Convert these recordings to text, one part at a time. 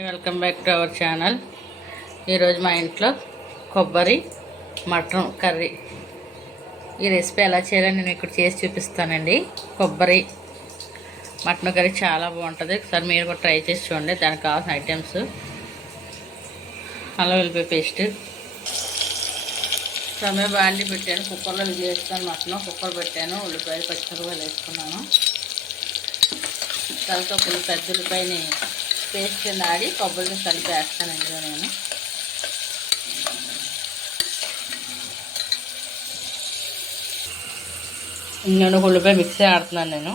Welcome back to our channel ఈరోజు మా ఇంట్లో కొబ్బరి మటన్ కర్రీ. ఈ రెసిపీ ఎలా చేయాలో నేను ఇక్కడ చేసి చూపిస్తానండి. కొబ్బరి మటన్ కర్రీ చాలా బాగుంటుంది. ఒకసారి మీరు కూడా ట్రై చేసి చూడండి. దానికి కావాల్సిన ఐటమ్స్. అల్లం వెల్లిపాయ పేస్ట్. సమయ బాండి పెట్టాను. కుక్కర్లో ఇది వేస్తాను మటన్. కుక్కర్ పెట్టాను. ఉల్లిపాయలు పచ్చిమిరపాయలు వేసుకున్నాను. తర్వాత ఒక పెద్ద ఉల్లిపాయని పేస్ట్ కింద ఆడి కొబ్బరిని కలిపి వేస్తాను ఇందులో నేను నేను ఉల్లిపాయ మిక్సీ ఆడుతున్నాను నేను.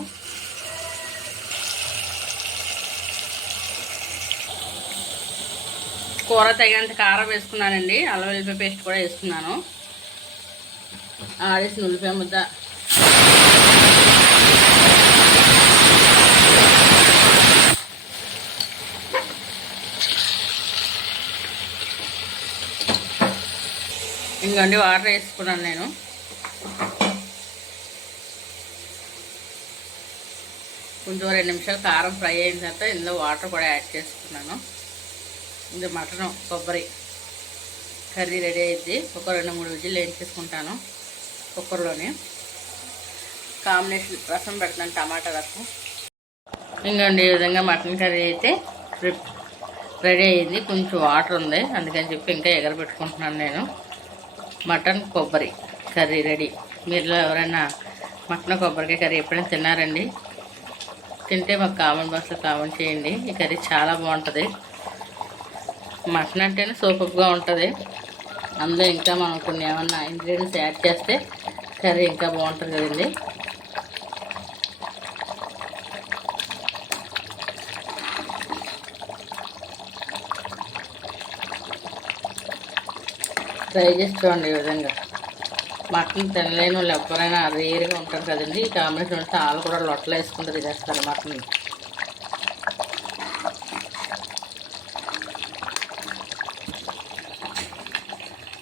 కూర తగినంత కారం వేసుకున్నానండి. అల్లం ఉల్లిపాయ పేస్ట్ కూడా వేసుకున్నాను. ఆడేసిన ఉల్లిపాయ ముద్ద. ఇంకండి వాటర్ వేసుకున్నాను నేను. కొంచెం రెండు నిమిషాలు కారం ఫ్రై అయిన తర్వాత ఇందులో వాటర్ కూడా యాడ్ చేసుకున్నాను. ఇది మటన్ కొబ్బరి కర్రీ రెడీ అయింది ఒక రెండు మూడు విజులు వేయించేసుకుంటాను కుక్కర్లోనే. కాంబినేషన్ రసం పెడతాను టమాటా రసం. ఇంకండి ఈ విధంగా మటన్ కర్రీ అయితే రెడీ అయింది. కొంచెం వాటర్ ఉంది అందుకని చెప్పి ఇంకా ఎగరబెట్టుకుంటున్నాను నేను. మటన్ కొబ్బరి కర్రీ రెడీ. మీరు ఎవరైనా మటన్ కొబ్బరికాయ కర్రీ ఎప్పుడైనా తిన్నారండి? తింటే మాకు కామెంట్ బాక్స్లో కామెంట్ చేయండి. ఈ కర్రీ చాలా బాగుంటుంది. మటన్ అంటేనే సూపర్గా ఉంటుంది. అందులో ఇంకా మనం కొన్ని ఏమన్నా ఇంగ్రీడియంట్స్ యాడ్ చేస్తే కర్రీ ఇంకా బాగుంటుంది కదండి. ట్రై చేసి చూడండి ఈ విధంగా. మటన్ తినలేని వాళ్ళు ఎవరైనా రేరుగా ఉంటారు కదండి. ఈ కాంబినేషన్ ఉంటే వాళ్ళు కూడా లొట్టలు వేసుకుంటారు చేస్తారు మటన్.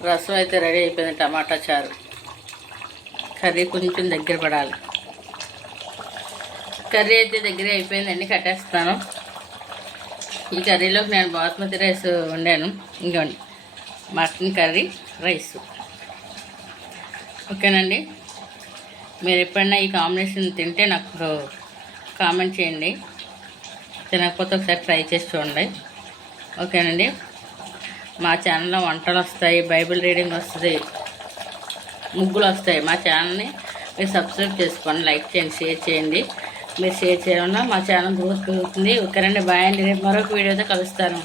రసం అయితే రెడీ అయిపోయింది టమాటా చారు. కర్రీ కొంచెం దగ్గర పడాలి. కర్రీ అయితే దగ్గర అయిపోయిందండి కట్టేస్తాను. ఈ కర్రీలోకి నేను బాస్మతి రైస్ వండాను. ఇంకోండి మటన్ కర్రీ రైస్. ఓకేనండి? మీరు ఎప్పుడైనా ఈ కాంబినేషన్ తింటే నాకు కామెంట్ చేయండి. తినకపోతే ఒకసారి ట్రై చేసి చూడండి. ఓకేనండి? మా ఛానల్లో వంటలు వస్తాయి బైబిల్ రీడింగ్ వస్తుంది ముగ్గులు వస్తాయి. మా ఛానల్ని మీరు సబ్స్క్రైబ్ చేసుకోండి లైక్ చేయండి షేర్ చేయండి. మీరు షేర్ చేయడం మా ఛానల్ గ్రోత్ పెరుగుతుంది. ఓకేనండి బాయ్ అండి. రేపు మరొక వీడియోతో కలుస్తాను.